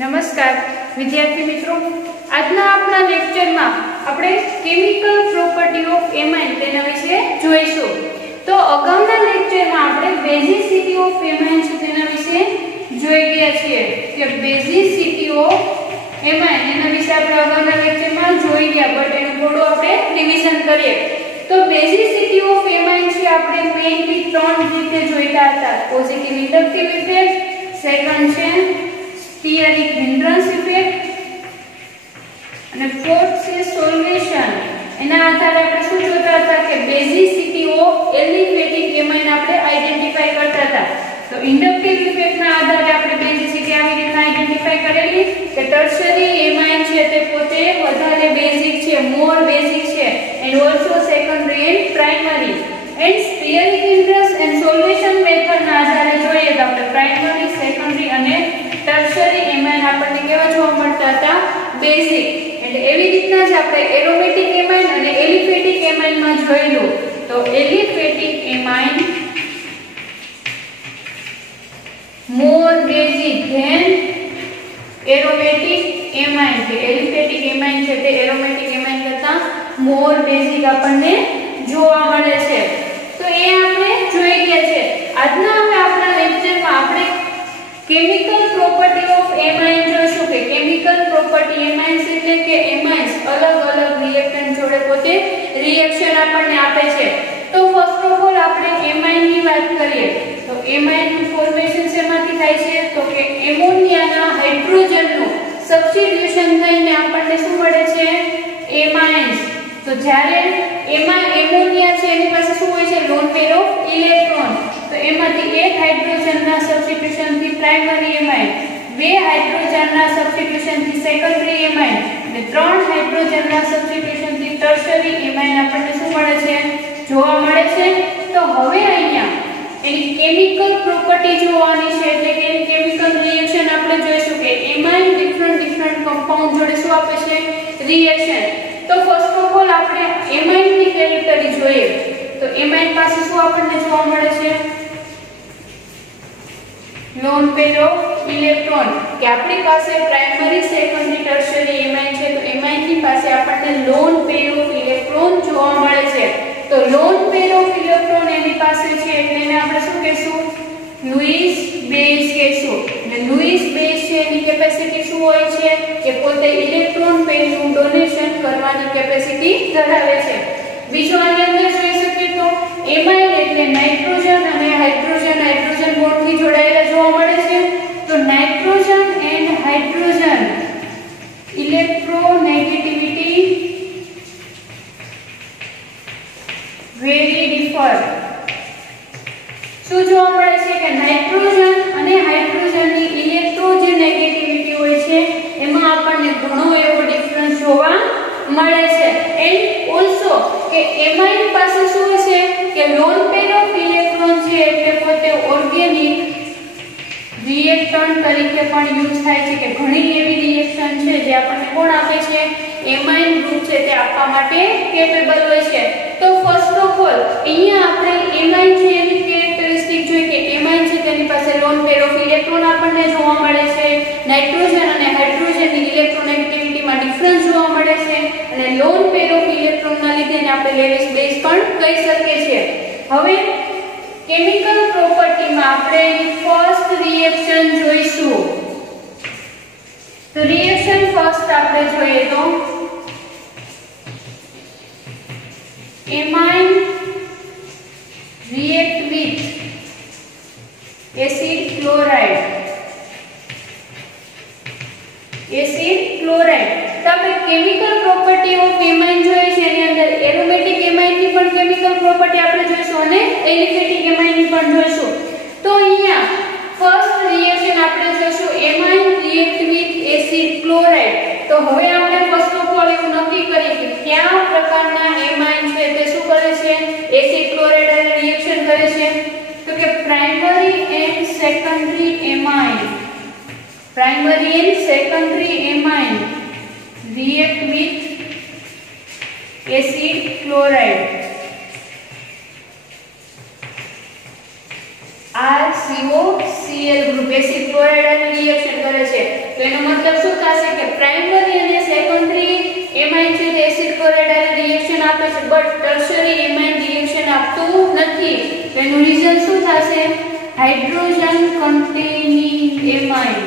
નમસ્કાર વિદ્યાર્થી મિત્રો, આજના આપણા લેક્ચરમાં આપણે કેમિકલ પ્રોપર્ટી ઓફ એમાઇન તેના વિશે જોઈશું. તો અગાઉના લેક્ચરમાં આપણે બેઝિસિટી ઓફ એમાઇન તેના વિશે જોઈ ગયા છીએ કે બેઝિસિટી ઓફ એમાઇન એના વિશે આપણે અગાઉના લેક્ચરમાં જોઈ ગયા, બટ એનું થોડું આપણે રિવિઝન કરીએ. તો બેઝિસિટી ઓફ એમાઇન છે આપણે મેઇનલી ત્રણ રીતે જોઈતા હતા: પોઝિટિવ ઇન્ડક્ટિવ ઇફેક્ટ, સેકન્ડ છે સ્ટીયરિક હિન્ડ્રન્સ ઇફેક્ટ અને ફોર્થ છે સોલ્યુશન. એના આધારે આપણે શું જોતા હતા કે બેઝિસિટી ઓફ એલિફેટિક એમાઇન આપણે આઈડેન્ટિફાઈ કરતા હતા. તો ઇન્ડક્ટિવ ઇફેક્ટના આધારે આપણે બેઝિસિટી આવી રીતના આઈડેન્ટિફાઈ કરેલી કે ટર્શરી એમાઇન છે તે પોતે વધારે બેઝિક છે, મોર બેઝિક છે, and also secondary and primary. And steric hindrance and solution મેથડના આધારે જોઈએ તો આપણે પ્રાઇમરી, સેકન્ડરી અને ટર્શરી એમાઇન આપણને કેવા જોવા મળતા હતા? બેઝિક. એટલે એવી રીતના જ આપણે એરોમેટિક એમાઇન અને એલિફેટિક એમાઇનમાં જોઈલું. તો aliphatic amine more basic than aromatic amine. કે એલિફેટિક એમાઇન છે તે એરોમેટિક એમાઇન કરતા more basic આપણને જોવા મળે છે. તો એ આપણે જોઈ ગયા છે. આજના હવે આપણા લેક્ચરમાં આપણે કેમિકલ પ્રોપર્ટી ઓફ એમાઇન જોઈશું કે કેમિકલ પ્રોપર્ટી એમાઇન્સ એટલે કે એમાઇન્સ અલગ અલગ રિએક્ટન્ટ જોડે પોતે રિએક્શન આપણને આપે છે. તો ફર્સ્ટ ઓફ ઓલ આપણે એમાઇન ની વાત કરીએ તો એમાઇન નું ફોર્મેશન શેમાંથી થાય છે? તો કે એમોનિયાના હાઇડ્રોજનનું સબસ્ટિટ્યુશન થઈને આપણને શું મળે છે? એમાઇન્સ. તો જ્યારે એમોનિયા છે એની પાસે શું હોય છે? Lone pair of electron. તો એમાંથી એક હાઇડ્રોજનના સબસ્ટિટ્યુશન થી પ્રાઇમરી એમાઇન, બે હાઇડ્રોજનના સબસ્ટિટ્યુશન થી સેકન્ડરી એમાઇન અને ત્રણ હાઇડ્રોજનના સબસ્ટિટ્યુશન થી ટર્શરી એમાઇન આપણને શું મળે છે? જોવા મળે છે. તો હવે અહીંયા એની કેમિકલ પ્રોપર્ટી જોવાની છે, એટલે કે એની કેમિકલ રિએક્શન આપણે જોઈશું કે એમાઇન ડિફરન્ટ કમ્પાઉન્ડ જોડે શું આપે છે? રિએક્શન. તો ફર્સ્ટ ઓફ ઓલ આપણે એમાઇન ની કેરેક્ટરી જોઈએ. તો એમાઇન પાસે શું આપણને જોવા મળે છે? Lone pair of electron. કે આપણી પાસે પ્રાઇમરી, સેકન્ડરી, ટર્શરી એમાઇન છે. તો એમાઇન ની પાસે આપણને લોન પેર ઓફ ઇલેક્ટ્રોન જોવા મળે છે. તો લોન પેર ઓફ ઇલેક્ટ્રોન એની પાસે છે એટલે એને આપણે શું કહેશું? લુઈસ બેઝ કહેશું. અને લુઈસ બેઝ છે એની કેપેસિટી શું હોય છે? કે પોતે ઇલેક્ટ્રોન પેરનું ડોનેશન કરવાની કેપેસિટી ધરાવે છે. બીજો આની અંદર જોઈ શકીએ તો એમાઇન એટલે નાઇટ્રોજન અને હાઇડ્રોજન બોન્ડથી જોડાયેલા જોવા મળે છે. તો nitrogen and hydrogen electronegativity very differ. શું જોવા મળે છે કે નાઇટ્રોજન અને હાઇડ્રોજનની ઇલેક્ટ્રો જે નેગેટિવિટી હોય છે એમાં આપણને ઘણો એવો ડિફરન્સ જોવા મળે છે. એન્ડ ઓલસો કે એમાઇન પાસે શું છે કે લોન પેર ઓફ ઇલેક્ટ્રોન છે એટલે પોતે ઓર્ગેનિક રિએક્ટન્ટ તરીકે પણ યુઝ થાય છે. કે ઘણી એવી રિએક્શન છે જે આપણને કોણ આપે છે? એમાઇન ગ્રુપ છે તે આપવા માટે કેપેબલ હોય છે. તો ફર્સ્ટ ઓફ ઓલ અહીંયા આપણે એમાઇન છે એની કેરેક્ટરિસ્ટિક જોઈએ કે એમાઇન છે તેની પાસે લોન પેર ઓફ ઇલેક્ટ્રોન આપણને જોવા મળે છે. નાઇટ્રોજન અને હાઇડ્રોજનની ઇલેક્ટ્રોનેગેટિવિટીમાં ડિફરન્સ જોવા મળે છે અને લોન પેર ઓફ ઇલેક્ટ્રોનના લીધે આપણે લેવિસ બેઝ પણ કહી શકીએ છીએ. હવે કેમિકલ પ્રોપર્ટીમાં આપણે એની ફર્સ્ટ રિએક્શન જોઈશું. તો રિએક્શન ફર્સ્ટ આપણે જોઈએ તો amine react with acid chloride. તો આપણે કેમિકલ પ્રોપર્ટી ઓફ એમાઇન જોઈએ છે. એની અંદર એરોમેટિક એમાઇન ની પણ કેમિકલ પ્રોપર્ટી આપણે જોઈશું અને એલિફેટિક એમાઇન ની પણ જોઈશું. તો અહીંયા ફર્સ્ટ રિએક્શન આપણે જોઈશું amine react with acid chloride. તો હવે આપણે ફર્સ્ટ ઓફ ઓલ એવું નક્કી કરીએ કે કયા પ્રકારના એમાઇન છે તે શું કરે છે? એસિડ ક્લોરાઇડ સાથે રિએક્શન કરે છે. તો કે primary and secondary amine react with acid chloride. RCOCl group acid chloride અને રિએક્શન કરે છે. તો એનો મતલબ શું થશે કે પ્રાઇમરી અને સેકન્ડરી એમાઇન છે તે એસિડ ક્લોરાઇડ હારે રિએક્શન આપે છે, બટ ટર્શરી એમાઇન રિએક્શન આપતું નથી. તો એનું રીઝન શું થશે? હાઇડ્રોજન કન્ટેનિંગ એમાઇન,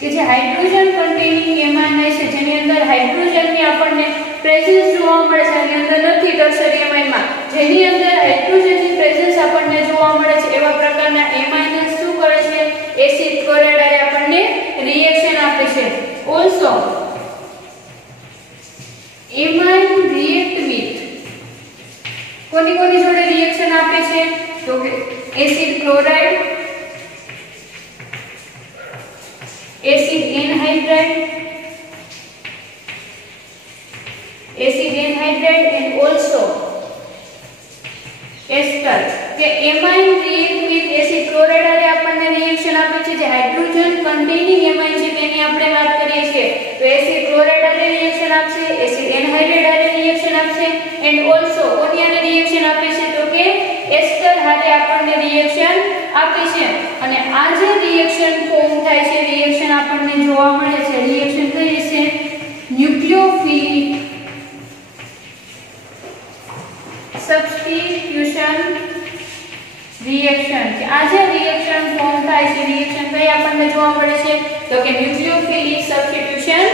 કે જે હાઇડ્રોજન કન્ટેનિંગ એમાઇન છે જેની અંદર હાઇડ્રોજનની આપણને પ્રેઝન્સ જોવા મળે છે, આની અંદર નથી ટર્શરી એમાઇનમાં. જેની અંદર હાઇડ્રોજનની પ્રેઝન્સ આપણને જોવા મળે છે એવા પ્રકારના એમાઇન શું કરે છે? એસિડ ક્લોરાઇડ હારે આપણને રિએક્શન આપે છે. ઓલસો એમાઇન રિએક્ટ વિથ કોની જોડે રિએક્શન આપે છે? તો કે acid chloride, acid anhydride and also એસ્ટર. કે amine react with acid chloride હારે આપણને રિએક્શન આપે છે. જે હાઇડ્રોજન કન્ટેનિંગ એમાઇન છે તેની આપણે વાત કરીએ છીએ. તો એસિડ ક્લોરાઇડ હારે રિએક્શન આપશે, એસિડ એનહાઇડ્રાઇડ હારે રિએક્શન આપશે and also કોની હારે રિએક્શન આપે છે? તો કે એસ્ટર હારે આપણને રિએક્શન આપે છે. અને આ જે રિએક્શન ફોર્મ થાય છે, રિએક્શન આપણને જોવા મળે છે, રિએક્શન કઈ છે? ન્યુક્લિયોફિલિક સબસ્ટિટ્યુશન રિએક્શન. આ જે રિએક્શન ફોર્મ થાય છે, રિએક્શન કઈ આપણને જોવા મળે છે? તો કે ન્યુક્લિયોફિલિક સબસ્ટિટ્યુશન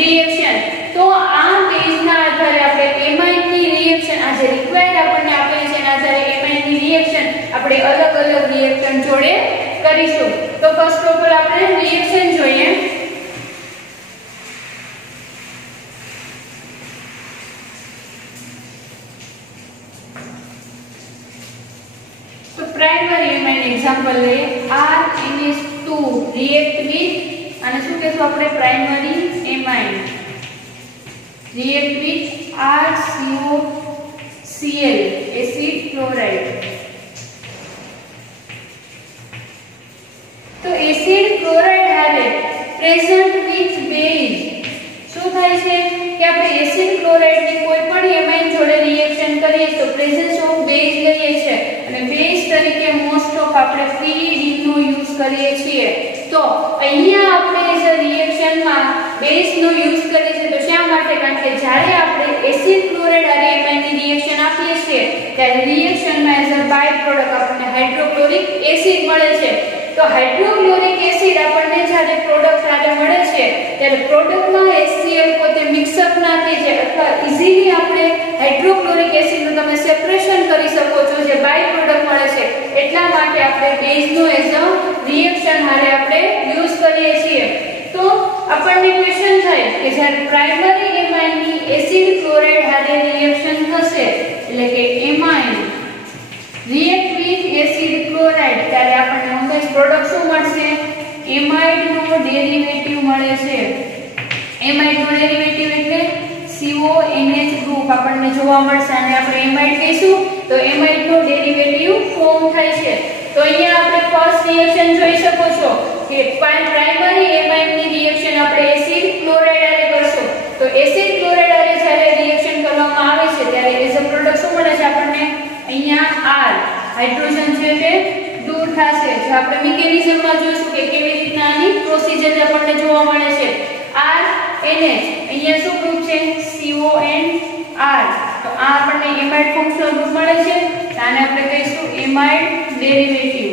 રિએક્શન. તો આ બેઝના આધારે આપણે એમાઇનની રિએક્શન, આ જે રિક્વાયર્ડ આપણને આપેલી છે એના આધારે એમાઇનની રિએક્શન આપણે અલગ અલગ રિએક્ટન્ટ જોડે કરીશું. તો ફર્સ્ટ ઓફ ઓલ આપણે રિએક્શન જોઈએ. તો પ્રાઇમરી એમાઇન એક્ઝામ્પલ લઈએ. RNH2 રિએક્ટ વિથ, અને શું કહેશું આપણે? Primary amine react with RCOCl acid chloride. તો એસિડ ક્લોરાઇડ હારે પ્રેઝન્ટ વિથ બેઝ શું થાય છે કે આપણે એસિડ ક્લોરાઇડની કોઈ પણ એમાઇન જોડે રિએક્શન કરીએ તો પ્રેઝન્સ ઓફ બેઝ લઈએ છીએ, અને બેઝ તરીકે મોસ્ટ ઓફ આપણે PDE નો યુઝ કરીએ છીએ. તો અહીંયા આપણે જે રિએક્શનમાં બેઝ નો યુઝ કરીએ છીએ. તો શા માટે? કારણ કે જ્યારે આપણે એસિડ ક્લોરાઇડ હારે એમાઇનની રિએક્શન આપીએ છીએ ત્યારે રિએક્શનમાં એઝ અ બાય પ્રોડક્ટ આપણને હાઇડ્રોક્લોરિક એસિડ મળે છે. તો હાઇડ્રોક્લોરિક એસિડ આપણને જ્યારે પ્રોડક્ટ સાથે મળે છે ત્યારે પ્રોડક્ટમાં HCl પોતે મિક્સઅપ ના થઈ જાય, અથવા ઈઝીલી આપણે હાઇડ્રોક્લોરિક એસિડનું તમે સેપરેશન કરી શકો છો જે બાય પ્રોડક્ટ મળે છે. એટલા માટે આપણે બેઝનો એઝ અ રિએક્શન હારે આપણે યુઝ કરીએ છીએ. તો આપણને ક્વેશ્ચન થાય કે જ્યારે પ્રાઇમરી એમાઇનની એસિડ ક્લોરાઇડ હારે રિએક્શન થશે, એટલે કે amine react with acid chloride, ત્યારે આપણને હંમેશ પ્રોડક્ટ શું મળશે? એમાઇડનો ડેરિવેટિવ મળે છે. એમાઇડનો ડેરિવેટિવ એટલે CONH ગ્રુપ આપણને જોવા મળશે, અને આપણે એમાઇડ કહીશું તો એમાઇડનો ડેરિવેટિવ ફોર્મ થાય છે. તો અહીંયા આપણે ફર્સ્ટ રિએક્શન જોઈ શકો છો કે પ્રાઇમરી એમાઇનની રિએક્શન આપણે એસિડ ક્લોરાઇડ હારે કરશું. તો એસિડ ક્લોરાઇડ હારે જ્યારે રિએક્શન કરવામાં આવે છે ત્યારે એઝ અ પ્રોડક્ટ શું મળે છે આપણને? અહીંયા R હાઇડ્રોજન છે તે દૂર થશે. જો આપણે મિકેનિઝમમાં જોઈશું કે કેવી રીતના આની પ્રોસિજર આપણને જોવા મળે છે. RNH અહીંયા શું ગ્રુપ છે? CONR. તો આ આપણને એમાઇડ ફંક્શનલ ગ્રુપ મળે છે. આને આપણે કહીશું amide derivative.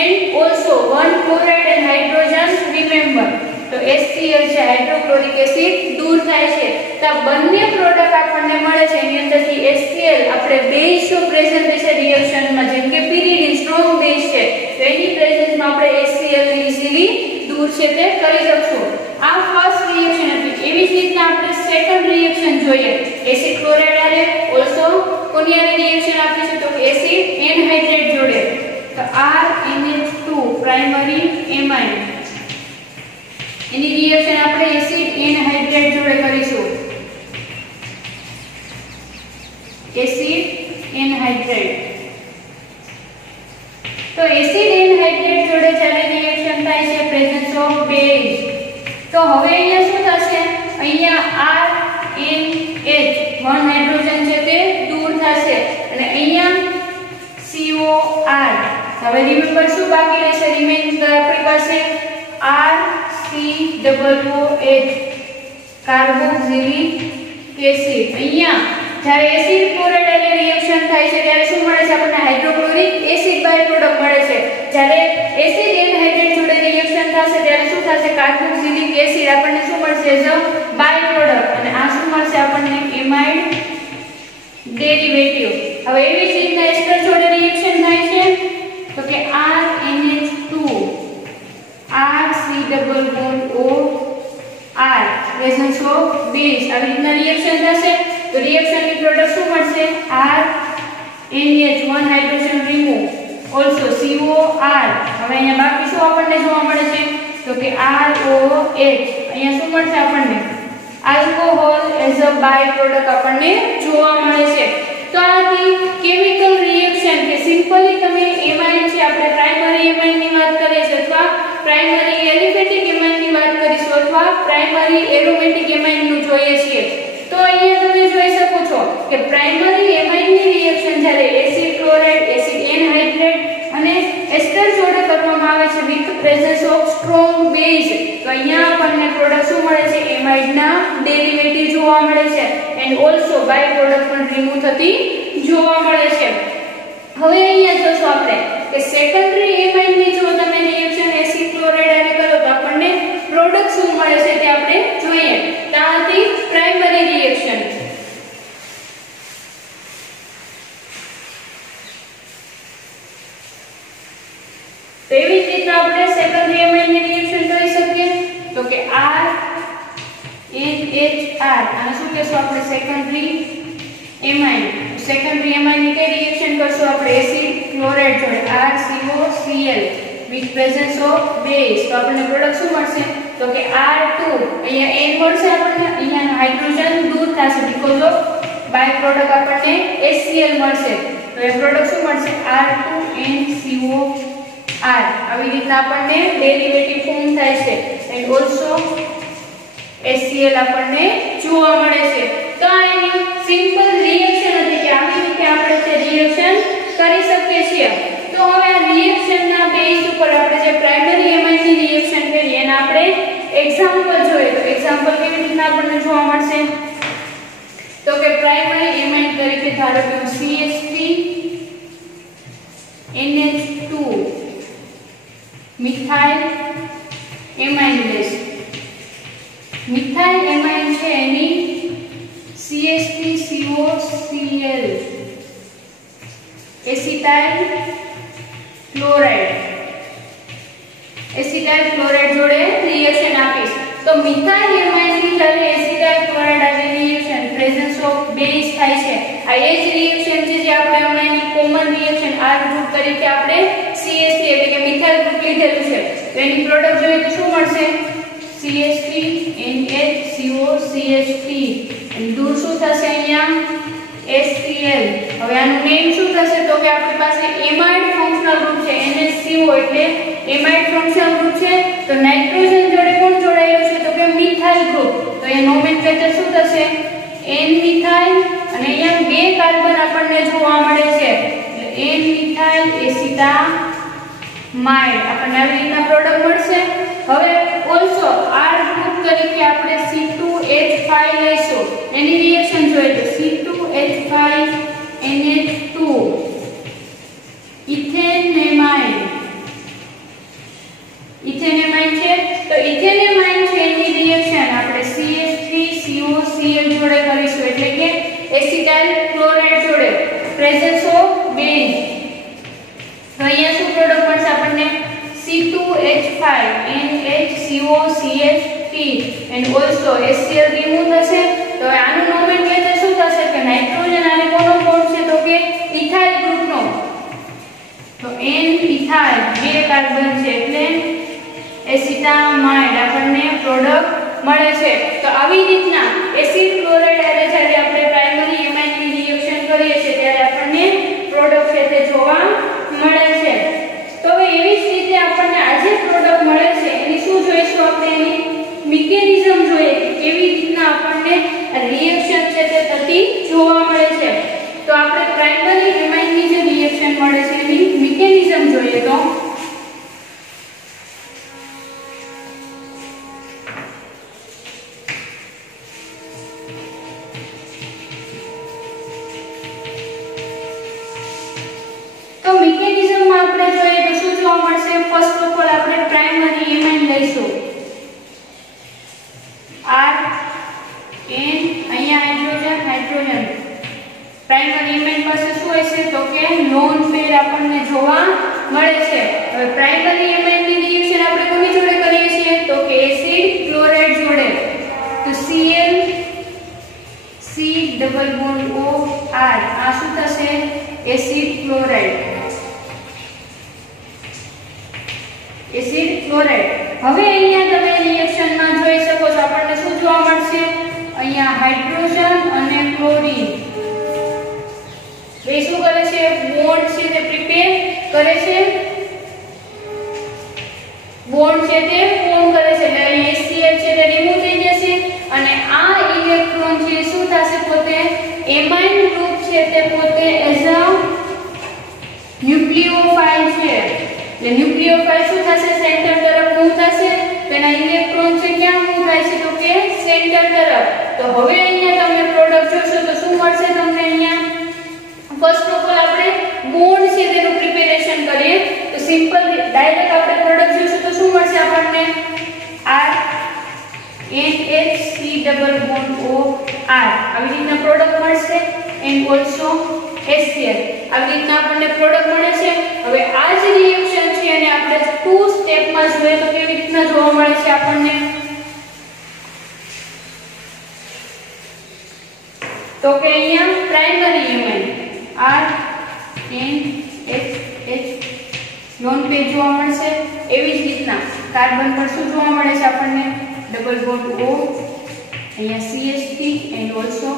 And also one chloride and hydrogen remember. તો HCl છે હાઇડ્રોક્લોરિક એસિડ દૂર થાય છે. તો આ બંને પ્રોડક્ટ આપણને મળે છે. એની અંદરથી HCl આપણે બેઝ જો પ્રેઝન્ટ છે રિએક્શનમાં, જેમ કે pyridine સ્ટ્રોંગ બેઝ છે, તો એની પ્રેઝન્સમાં આપણે HCl ને ઈઝીલી દૂર છે તે કરી શકશું. આ ફર્સ્ટ રિએક્શન હતી. એવી જ રીતના આપણે સેકન્ડ રિએક્શન જોઈએ. એસિડ ક્લોરાઇડ હારે ઓલસો કોની હારે રિએક્શન આપે છે? તો એસિડ એનહાઇડ્રેટ જોડે. તો RNH2 પ્રાઇમરી એમાઇન એની રિએક્શન આપણે એસિડ એનહાઇડ્રેટ જોડે કરીશું. Acid anhydrate. તો એસિડ એનહાઇડ્રેટ જોડે જ્યારે રિએક્શન થાય છે પ્રેઝન્સ ઓફ બેઝ, તો હવે અહીંયા શું થશે? અહીંયા RNH વન હાઇડ્રોજન છે તે દૂર થશે, અને અહીંયા COR. હવે રિમેમ્બર શું બાકી રહેશે? રિમેઇન આપણી પાસે RCOOH કાર્બોક્સિલિક એસિડ। અહીંયા જ્યારે એસિડ ક્લોરાઇડ અને રિએક્શન થાય છે ત્યારે શું મળે છે આપણને હાઇડ્રોક્લોરિક એસિડ બાય પ્રોડક્ટ મળે છે। જ્યારે એસિડ એનહાઇડ્રેટ જોડે રિએક્શન થશે ત્યારે શું થશે કાર્બોક્સિલિક એસિડ આપણને શું મળશે એઝ અ બાય પ્રોડક્ટ અને આ શું મળશે આપણને એમાઇડ ડેરિવેટિવ। હવે એવી જ રીતના એસ્ટર જોડે રિએક્શન થાય છે તો કે RNH2 RCOOR presence of base આવી રીતના રિએક્શન થશે તો રિએક્શન ની પ્રોડક્ટ શું મળશે RNH1 hydrogen remove also COR। હવે અહીંયા બાકી શું આપણને જોવા મળે છે તો કે ROH અહીંયા શું મળશે આપણને alcohol as a by product આપણને જોવા મળે છે। તો આથી કેમિકલ રિએક્શન કે સિમ્પલી તમે એમાઇન છે આપણે પ્રાઇમરી એમાઇન ની વાત કરીએ છીએ અથવા પ્રાઇમરી એલિફેટિક એમાઇન ની વાત કરીશું અથવા પ્રાઇમરી એરોમેટિક એમાઇન નું જોઈએ છીએ તો અહીંયા તમે જોઈ શકો છો કે પ્રાઇમરી એમાઇન ની રિએક્શન જ્યારે એસિડ ક્લોરાઇડ એસિડ એનહાઇડ્રેટ અને એસ્ટર જોડે કરવામાં આવે છે with presence of strong base તો અહીંયા આપણને પ્રોડક્ટ શું મળે છે એમાઇડ ના ડેરિવેટિવ જોવા મળે છે એન્ડ ઓલ્સો બાય પ્રોડક્ટ પણ રિમૂવ થતી જોવા મળે છે। હવે અહીંયા જોશું આપણે કે સેકન્ડરી એમાઇન ની જો તમે રિએક્શન એસિડ ક્લોરાઇડ અને કરો તો આપણને પ્રોડક્ટ શું મળે છે તે આપણે જોઈએ। ત્યાંથી પ્રાઇમરી રિએક્શન તો એવી જ રીતના આપણે સેકન્ડરી એમાઇન ની રિએક્શન કરી શકીએ તો કે RNHR આને શું કહેશું આપણે સેકન્ડરી એમાઇન। સેકન્ડરી એમાઇન ની કઈ રિએક્શન કરશું આપણે એસિડ ક્લોરાઇડ જોડે RCOCl with presence of base તો આપણને પ્રોડક્ટ શું મળશે તો કે R2 અહીંયા N મળશે આપણને અહીંયા હાઇડ્રોજન દૂર થશે બીકોઝ ઓફ બાય પ્રોડક્ટ આપણને HCl મળશે તો એ પ્રોડક્ટ શું મળશે R2NCOR આવી રીતના આપણને ડેરિવેટિવ ફોર્મ થાય છે એન્ડ ઓલ્સો HCl આપણને જોવા મળે છે। તો આ એની સિમ્પલ રિએક્શન હતી કે આવી રીતે આપણે જે રિએક્શન કરી શકીએ છીએ। તો હવે આ રિએક્શનના બેઝ ઉપર આપણે જે પ્રાઇમરી એમાઇન ની રિએક્શન કરી એના આપણે એક્ઝામ્પલ જોઈએ તો એક્ઝામ્પલ કેવી રીતના આપણને જોવા મળશે તો કે પ્રાઇમરી એમાઇન તરીકે ધારો કે CH3 NH2 મિથાઇલ એમાઇન લેશે। મિથાઇલ એમાઇન છે એની CH3COCl એસિટાઇલ ક્લોરાઇડ જોડે રિએક્શન આપીશ તો મિથાઇલ એમાઇન ની જ્યારે એસિટાઇલ ક્લોરાઇડ આવી રિએક્શન પ્રેઝન્સ ઓફ બેઝ થાય છે આ એ જ રિએક્શન છે જે આપણે હમણાં ની કોમન રિએક્શન R ગ્રુપ તરીકે આપણે CH3 એટલે કે મિથાઇલ ગ્રુપ લીધેલું છે તો એની પ્રોડક્ટ જોઈએ તો શું મળશે CH3 NHCOCH3 અને દૂર શું થશે અહીંયા HCl। હવે આનું નેમ શું થશે તો કે આપણી પાસે એમાઇડ ફંક્શનલ ગ્રુપ છે NHCO એટલે એમાઇડ ફંક્શનલ ગ્રુપ છે તો નાઇટ્રોજન જોડે કોણ જોડાયેલું છે તો કે મિથાઇલ ગ્રુપ તો એ નોમેનક્લેચર શું થશે N મિથાઇલ અને અહીંયા બે કાર્બન આપણને જોવા મળે છે એટલે N મિથાઇલ એસિટામાઇડ આપણને આવી રીતના પ્રોડક્ટ મળશે। હવે ઓલ્સો R ગ્રુપ તરીકે આપણે C2H5 લઈશું એની રિએક્શન જોઈએ તો C2H5 NH2 ઇથેનેમાઇન છે તો ઇથેનેમાઇન છે એની રિએક્શન આપણે CH3COCl જોડે કરીશું એટલે કે એસિટાઇલ ક્લોરાઇડ જોડે પ્રેઝન્સ ઓફ બેઝ તો અહીંયા શું પ્રોડક્ટ મળશે આપણને C2H5 NHCOCH3 and also HCl remove થશે તો આનું નોમેનક્લેચર શું થશે કે નાઇટ્રોજન આને કોનો ફોર્મ છે તો કે ઇથાઇલ ગ્રુપનો તો N ઇથાઇલ બે કાર્બન છે એટલે એસિટામાઇડ આપણને પ્રોડક્ટ મળે છે। તો આવી રીતના એસિડ ક્લોરાઇડ અને જ્યારે આપણે પ્રાઇમરી એમાઇન ની રિએક્શન કરીએ છીએ ત્યારે આપણને પ્રોડક્ટ છે તે જોવા મળે છે। તો હવે એવી જ રીતે આપણને આજે પ્રોડક્ટ મળે છે એની શું જોઈશું આપણે એની મિકેનિઝમ જોઈએ કે કેવી રીતના આપણને રિએક્શન છે તે થતી જોવા મળે છે। તો આપણે પ્રાઇમરી એમાઇન ની જે રિએક્શન મળે છે એની મિકેનિઝમ જોઈએ તો R N અહીંયા હાઇડ્રોજન પ્રાઇમરી એમાઇન પાસે શું હોય છે તો કે લોન પેર આપણને જોવા મળે છે। હવે પ્રાઇમરી એમાઇન ની રિએક્શન આપણે કોની જોડે કરીએ છીએ તો કે એસિડ ક્લોરાઇડ જોડે। તો Cl C double bond O R આ શું થશે એસિડ ક્લોરાઇડ। હવે અહીંયા તમે રિએક્શનમાં જોઈ શકો છો આપણને શું જોવા મળશે અહીંયા હાઇડ્રોજન અને ક્લોરીન બે શું કરે છે બોન્ડ છે તે પ્રિપેર કરે છે બોન્ડ છે તે ફોર્મ કરે છે એટલે અહીં HCl છે તે રિમૂવ થઈ જશે અને આ ઇલેક્ટ્રોન છે શું થશે પોતે એમાઇન ગ્રુપ છે તે પોતે એઝ અ ન્યુક્લિયોફાઇલ છે એટલે ન્યુક્લિયોફાઇલ શું થશે સેન્ટર તરફ મૂવ થશે તો એના ઇલેક્ટ્રોન છે ક્યાં મૂવ થાય છે તો કે સેન્ટર તરફ। તો હવે અહીંયા તમે પ્રોડક્ટ જોશો તો શું મળશે તમને અહીંયા ફર્સ્ટ ઓફ ઓલ આપણે બોન્ડ છે તેનું પ્રિપેરેશન કરીએ તો સિમ્પલ ડાયરેક્ટ આપણે પ્રોડક્ટ જોશું તો શું મળશે આપણને R NH C double bond O R આવી રીતના પ્રોડક્ટ મળશે એન્ડ ઓલસો HCl આવી રીતના આપણને પ્રોડક્ટ મળે છે। હવે આ જે રિએક્શન છે અને આપણે ટુ સ્ટેપમાં જોઈએ તો કેવી રીતના જોવા મળે છે આપણને તો કે અહીંયા primary amine R N H H lone pair જોવા મળશે એવી જ રીતના કાર્બન પર શું જોવા મળે છે આપણને ડબલ બોન્ડ O અહીંયા CH3 and also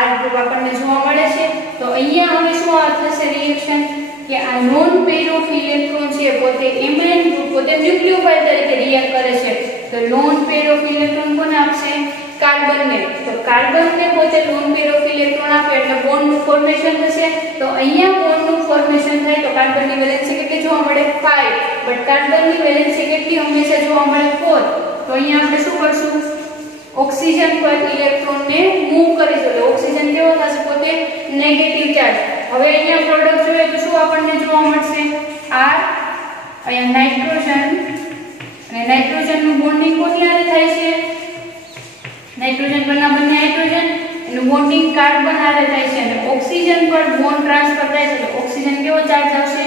R group આપણને જોવા મળે છે। તો અહીંયા હવે શું થશે રિએક્શન કે આ લોન પેર ઓફ ઇલેક્ટ્રોન છે પોતે એમાઇન ગ્રુપ પોતે ન્યુક્લિયોફાઇલ તરીકે રિએક્ટ કરે છે। તો લોન પેર ઓફ ઇલેક્ટ્રોન કોને આપશે કાર્બનને। તો કાર્બનને પોતે લોન પેર ઓફ ઇલેક્ટ્રોન આપે એટલે બોન્ડનું ફોર્મેશન થશે। તો અહીંયા બોન્ડનું ફોર્મેશન થાય તો કાર્બનની વેલેન્સી કેટલી જોવા મળે 5 બટ કાર્બનની વેલેન્સી કેટલી હંમેશા જોવા મળે 4। તો અહીંયા આપણે શું કરશું ઓક્સિજન પર ઇલેક્ટ્રોનને મૂવ કરીશું એટલે ઓક્સિજન કેવો થશે પોતે નેગેટિવ ચાર્જ। હવે અહીંયા પ્રોડક્ટ જોઈએ તો શું આપણને જોવા મળશે R અહીંયા નાઇટ્રોજન અને નાઇટ્રોજનનું બોન્ડિંગ કોની સાથે થાય છે નાઇટ્રોજન પરના બંને હાઇડ્રોજન એનું બોન્ડિંગ કાર્બન સાથે થાય છે અને ઓક્સિજન પર બોન્ડ ટ્રાન્સફર થાય છે એટલે ઓક્સિજન કેવો ચાર્જ આવશે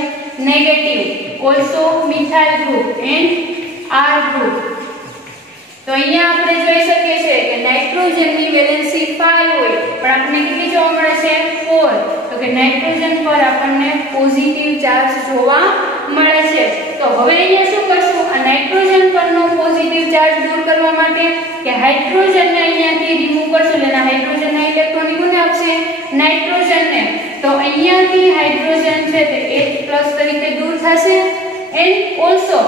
negative also methyl group and R group. તો અહીંયા આપણે જોઈ શકીએ છીએ કે નાઇટ્રોજનની વેલેન્સી 5 હોય પણ આપણને કેટલી જોવા મળે છે 4। તો કે નાઇટ્રોજન પર આપણને પોઝિટિવ ચાર્જ જોવા મળે છે। તો હવે અહીંયા શું કરશું આ નાઇટ્રોજન પરનો પોઝિટિવ ચાર્જ દૂર કરવા માટે કે હાઇડ્રોજનને અહીંયાથી રિમૂવ કરશું એટલે હાઇડ્રોજનના ઇલેક્ટ્રોન કોને આપશે નાઇટ્રોજનને। તો અહીંયાથી હાઇડ્રોજન છે તે H+ તરીકે દૂર થશે એન્ડ ઓલસો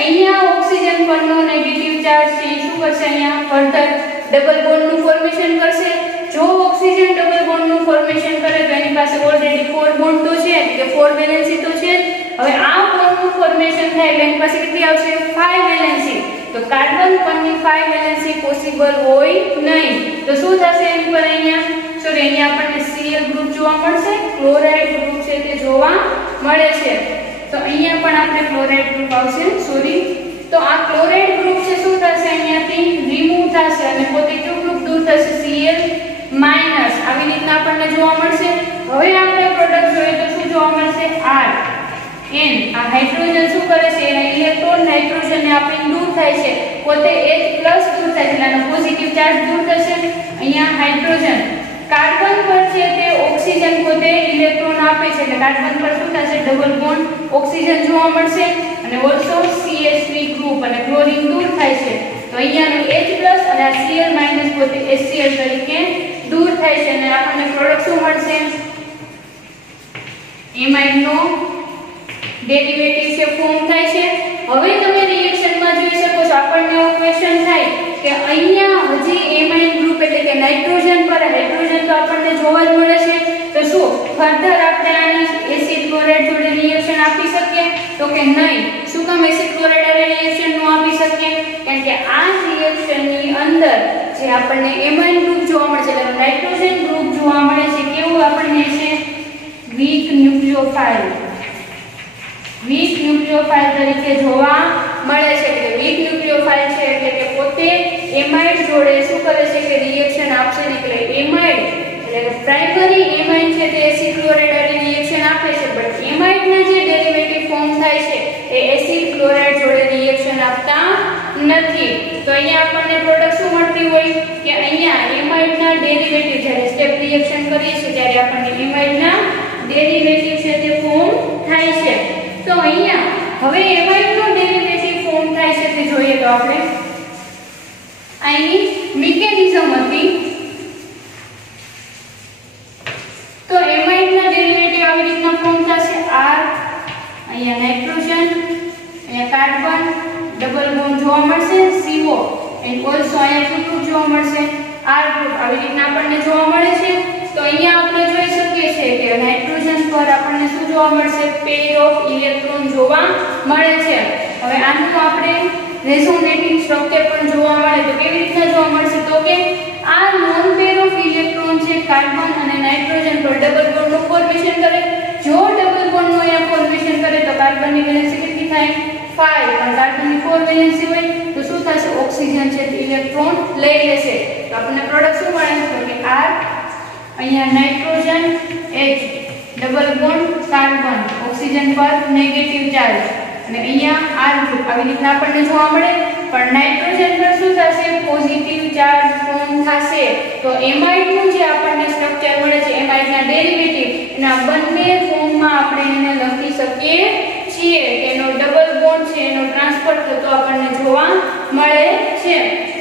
અહીંયા ઓક્સિજન પરનો નેગેટિવ ચાર્જ છે શું કરશે અહીંયા ફર્ધર ડબલ બોન્ડનું ફોર્મેશન કરશે। જો ઓક્સિજન ડબલ બોન્ડનું ફોર્મેશન કરે તો એની પાસે ઓલરેડી 4 બોન્ડ તો છે એટલે કે 4 વેલેન્સી તો છે। હવે આ બોન્ડનું ફોર્મેશન થાય એટલે એની પાસે કેટલી આવશે 5 વેલેન્સી। તો કાર્બન પરની 5 વેલેન્સી પોસિબલ હોય નહીં। તો શું થશે એની પર અહીંયા સોરી અહીંયા આપણને Cl ગ્રુપ જોવા મળશે ક્લોરાઇડ ગ્રુપ છે તે જોવા મળે છે। તો અહીંયા પણ આપણે ક્લોરાઇડ ગ્રુપ આવશે સોરી। તો આ ક્લોરાઇડ ગ્રુપ છે શું થશે અહીંયાથી રિમૂવ થશે અને પોતે કયું ગ્રુપ દૂર થશે Cl- આવી રીતના આપણને જોવા મળશે। હવે આપણે પ્રોડક્ટ જોઈએ તો શું જોવા મળશે R N આ હાઇડ્રોજન શું કરે છે એના ઇલેક્ટ્રોન નાઇટ્રોજનને આપીને દૂર થાય છે પોતે H+ દૂર થાય એટલે આનો પોઝિટિવ ચાર્જ દૂર થશે। અહીંયા હાઇડ્રોજન કાર્બન પર છે તે ઓક્સિજન પોતે ઇલેક્ટ્રોન આપે છે એટલે કાર્બન પર શું થશે ડબલ બોન્ડ ઓક્સિજન જોવા મળશે અને ઓલસો CH3 ગ્રુપ અને ક્લોરીન દૂર થાય છે। તો અહીંયાનો H+ અને આ Cl- પોતે HCl તરીકે દૂર થાય છે અને આપણને પ્રોડક્ટ શું મળશે એમાઇનનો ડેરિવેટિવ છે ફોર્મ થાય છે। હવે તમે રિએક્શનમાં જોઈ શકો છો આપણને એવો ક્વેશ્ચન થાય કે અહીંયા હજી એમાઇન ગ્રુપ એટલે કે નાઇટ્રોજન પર હાઇડ્રોજન તો આપણને જોવા જ મળે છે। તો શું ફર્ધર આપણે આની એસિડ ક્લોરાઇડ જોડે રિએક્શન આપી શકીએ તો કે નહીં। શું કામ એસિડ ક્લોરાઇડ જોડે રિએક્શન નો આપી શકીએ કારણ કે આ રિએક્શનની અંદર જે આપણને એમાઇન ગ્રુપ જોવા મળે છે એટલે નાઇટ્રોજન ગ્રુપ જોવા મળે છે કેવું આપણને છે વીક ન્યુક્લિયોફાઇલ તરીકે જોવા મળે છે। એટલે વીક ન્યુક્લિયોફાઇલ છે એટલે કે પોતે એમાઇડ જોડે શું કરે છે કે રિએક્શન આપશે ને એટલે એમાઇડ એટલે કે પ્રાઇમરી એમાઇડ છે તે એસિડ ક્લોરાઇડ હારે રિએક્શન આપે છે બટ એમાઇડના જે ડેરિવેટિવ ફોર્મ થાય છે એ એસિડ ક્લોરાઇડ જોડે રિએક્શન આપતા નથી. તો અહીંયા આપણને પ્રોડક્ટ શું મળતી હોય કે અહીંયા એમાઇડના ડેરિવેટિવ જ્યારે સ્ટેપ રિએક્શન કરીએ છીએ ત્યારે આપણને એમાઇડના ડેરિવેટિવ છે તે ફોર્મ થાય છે. તો અહીંયા હવે એમાઇડનો ડેરિવેટિવ ફોર્મ થાય છે તે જોઈએ તો આપણે આની મિકેનિઝમ હતી. તો એમાઇડના ડેરિવેટિવ આવી રીતના ફોર્મ થશે R અહીંયા નાઇટ્રોજન અહીંયા કાર્બન ડબલ બોન્ડ જોવા મળશે CO એન્ડ ઓલસો અહીંયા શું ગ્રુપ જોવા મળશે R ગ્રુપ આવી રીતના આપણને જોવા મળે છે. તો અહીંયા આપણે જોઈ શકીએ છીએ કે નાઇટ્રોજન પર આપણને શું જોવા મળશે પેર ઓફ ઇલેક્ટ્રોન જોવા મળે છે. હવે આનું આપણે રેઝોનેટિંગ સ્ટ્રક્ચર પણ જોવા મળે તો કેવી રીતના જોવા મળશે તો કે આ નોન પેર ઓફ ઇલેક્ટ્રોન છે કાર્બન અને નાઇટ્રોજન પર ડબલ બોન્ડ નું ફોર્મેશન કરે. જો ડબલ બોન્ડ નું અહીંયા ફોર્મેશન કરે તો કાર્બનની વેલેન્સી કેટલી થાય 5 પણ કાર્બનની 4 વેલેન્સી હોય તો શું થશે ઓક્સિજન છે ઇલેક્ટ્રોન લઈ લેશે. તો આપણને પ્રોડક્ટ શું મળે તો કે R અહીંયા nitrogen H double bond carbon oxygen પર નેગેટિવ ચાર્જ અને અહીંયા R ગ્રુપ આવી રીતના આપણને જોવા મળે પણ નાઇટ્રોજન પર શું થશે પોઝિટિવ ચાર્જ ફોર્મ થશે. તો એમાઇડ નું જે આપણને સ્ટ્રક્ચર મળે છે એમાઇડના ડેરિવેટિવ એના બંને ફોર્મમાં આપણે એને લખી શકીએ છીએ કે એનો ડબલ બોન્ડ છે એનો ટ્રાન્સફર થતો આપણને જોવા મળે છે.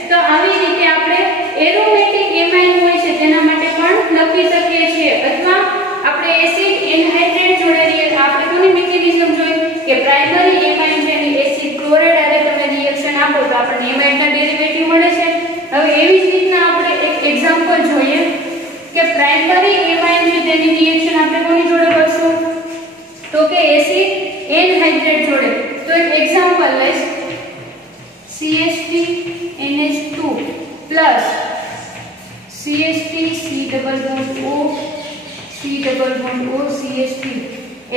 તો આવી રીતે આપણે એરોમેટિક એમાઇડ હોય છે તેના માટે પણ લખી શકીએ છીએ અથવા આપણે એસિડ એનહાઇડ્રેટ જોડે આપણે કોની મિકેનિઝમ જોઈ કે પ્રાઇમરી એમાઇડ છે એની એસિડ ક્લોરાઇડ હારે તમે રિએક્શન આપો તો આપણને એમાઇડના ડેરિવેટિવ મળે છે. હવે એવી જ રીતના આપણે એક એક્ઝામ્પલ જોઈએ કે પ્રાઇમરી એમાઇડ છે તેની રિએક્શન આપણે કોની જોડે કરશું તો કે એસિડ એનહાઇડ્રેટ જોડે. તો એક એક્ઝામ્પલ લઈશ CH3 NH2 plus CH3 C double bond O C double bond O CH3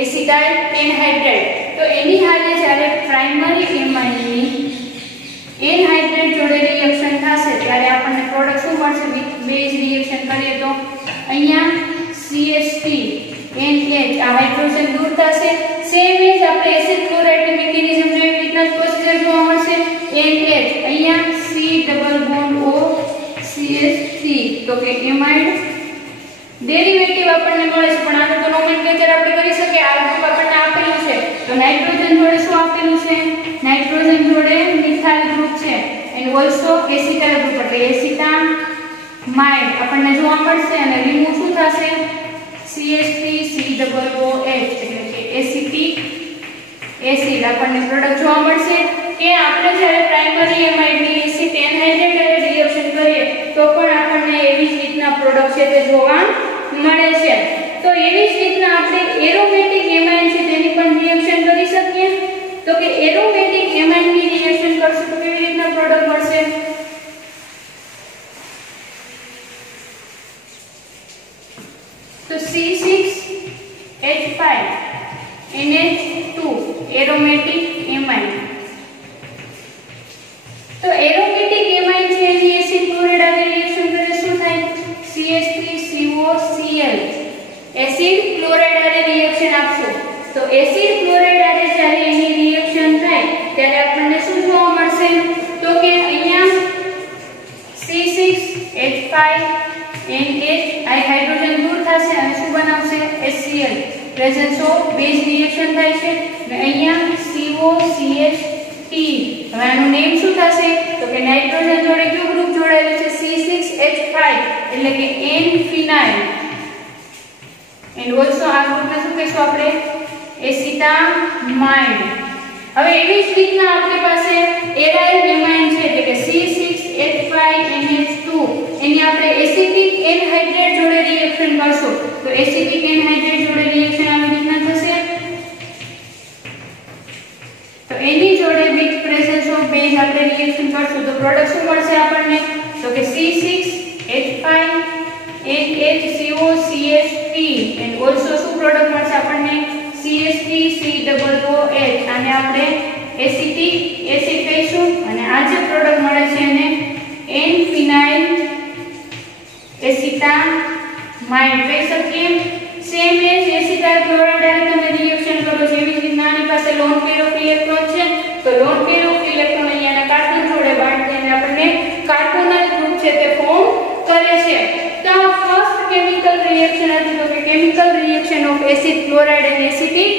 acetyl anhydrate. તો એની હારે જ્યારે પ્રાઇમરી એમાઇડની એનહાઇડ્રેટ જોડે રિએક્શન થશે ત્યારે આપણને પ્રોડક્ટ શું મળશે વિથ બેઝ રિએક્શન કરીએ તો અહીંયા CH3 NH આ હાઇડ્રોજન દૂર થશે. સેમ એજ આપણે એસિડ ક્લોરાઇડની મિકેનિઝમ જેવી રીતના પ્રોસીજર જોવા મળશે NH અહીંયા C double bond O CH3 તો કે એમાઇડ ડેરિવેટિવ આપણને મળે છે પણ આનું તો નોમેનક્લેચર આપણે કરી શકીએ. R ગ્રુપ આપણને આપેલું છે તો નાઇટ્રોજન જોડે શું આપેલું છે નાઇટ્રોજન જોડે મિથાઇલ ગ્રુપ છે એન્ડ ઓલસો એસિટાઇલ ગ્રુપ એટલે એસિટામાઇડ આપણને જોવા મળશે અને રિમૂવ શું થશે CH3COOH એટલે કે એસિટિક એસિડ આપણને પ્રોડક્ટ જોવા મળશે કે આપણે જ્યારે પ્રાઇમરી એમાઇડની એસિડ એનહાઇડ્રેટ સાથે રિએક્શન કરીએ તો પણ આપણને એવી જ રીતના પ્રોડક્ટ છે તે જોવા મળે છે. તો એવી જ રીતના આપણે એરોમેટિક એમાઇડ છે તેની પણ રિએક્શન કરી શકીએ. તો કે એરોમેટિક એમાઇડની રિએક્શન કરશું તો કેવી રીતના પ્રોડક્ટ મળશે તો C6H5NH2 એરોમેટિક એમાઇડ. તો એરોમેટિક એમાઇડ છે એની એસિડ ક્લોરાઇડ સાથે રિએક્શન કરે શું થાય CH3COCl એસિડ ક્લોરાઇડ સાથે રિએક્શન આપશે. તો એસિડ ક્લોરાઇડ સાથે જ્યારે એની રિએક્શન થાય ત્યારે આપણને શું જોવા મળશે તો કે અહીંયા C6H5NH આ હાઇડ્રોજન દૂર થશે અને શું બનાવશે HCl presence of base reaction થાય છે અને અહીંયા COCH હવે આનું નેમ શું થશે તો કે નાઇટ્રોજન જોડે કયું ગ્રુપ જોડાયેલું છે C6H5 એટલે કે N ફિનાઇલ એન્ડ ઓલસો આ ગ્રુપને શું કહીશું આપણે એસિટામાઇડ. હવે એવી જ રીતના આપણી પાસે એરાઇલ એમાઇડ છે એટલે કે C6H5NH2 એની આપણે એસિટિક એનહાઇડ્રેટ જોડે રિએક્શન કરશું તો એસિટિક એનહાઇડ્રેટ જોડે રિએક્શન આવી રીતના થશે. તો એની જોડે વિથ પ્રેઝન્સ ઓફ બેઝ આપણે રિએક્શન કરશું તો પ્રોડક્ટ શું મળશે આપણને તો કે C6H5NH3 એન્ડ ઓલસો શું પ્રોડક્ટ મળશે આપણને CH3COOH આને આપણે એસિટિક એસિડ કહીશું અને આ જે પ્રોડક્ટ મળે છે એને એસિનાઇલ એસિટામાઇડ લઈ શકીએ. સેમ એજ એસિટાઇલ ક્લોરાઇડ તમે રિએક્શન કરો છો એવી જ રીતના આની પાસે લોન પેર ઓફ ઇલેક્ટ્રોન છે તો લોન પેર ઓફ ઇલેક્ટ્રોન અહીંયાના કાર્બન જોડે બાંધ થઈને આપણને કાર્બોનાઇલ ગ્રુપ છે તે ફોર્મ કરે છે. તો ફર્સ્ટ કેમિકલ રિએક્શન હતી તો કે chemical reaction of acid chloride and acetic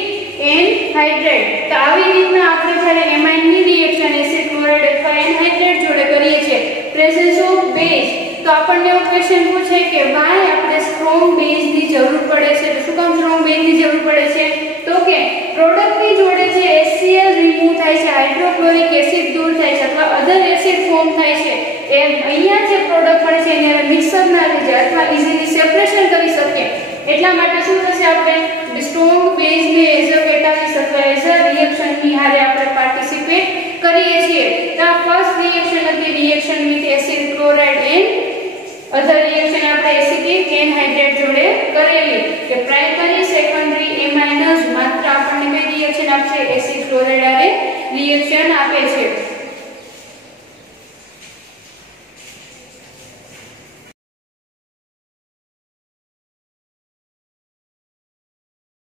anhydrate. તો આવી રીતના આપણે જ્યારે એમાઇન ની રિએક્શન એસિડ ક્લોરાઇડ અથવા એનહાઇડ્રેટ જોડે કરીએ છીએ પ્રેઝન્સ ઓફ બેઝ તો આપણને એવો ક્વેશ્ચન પૂછે કે વાય આપણે સ્ટ્રોંગ બેઝ ની જરૂર પડે છે. તો શું કામ સ્ટ્રોંગ બેઝ ની જરૂર પડે છે તો કે પ્રોડક્ટ ની જોડે જે HCl રિમૂવ થાય છે હાઇડ્રોક્લોરિક એસિડ દૂર થાય છે અથવા અધર એસિડ ફોર્મ થાય છે એ અહીંયા જે પ્રોડક્ટ મળે છે એને મિક્સર ના લીધે અથવા ઇઝીલી સેપરેશન કરી શકીએ એટલા માટે શું થશે આપણે સ્ટ્રોંગ બેઝ ને એઝ અ કેટાલિસ્ટ અથવા એઝ અ રિએક્શન ની હારે આપણે પાર્ટિસિપેટ કરીએ છીએ. તો આ ફર્સ્ટ રિએક્શન હતી reaction with acid chloride and other reaction આપણે એસિટિક એનહાઇડ્રેટ જોડે કરેલી કે પ્રાઇમરી સેકન્ડરી એમાઇનસ માત્ર આપણને કઈ રિએક્શન આપશે એસિડ ક્લોરાઇડ આરે રિએક્શન આપે છે.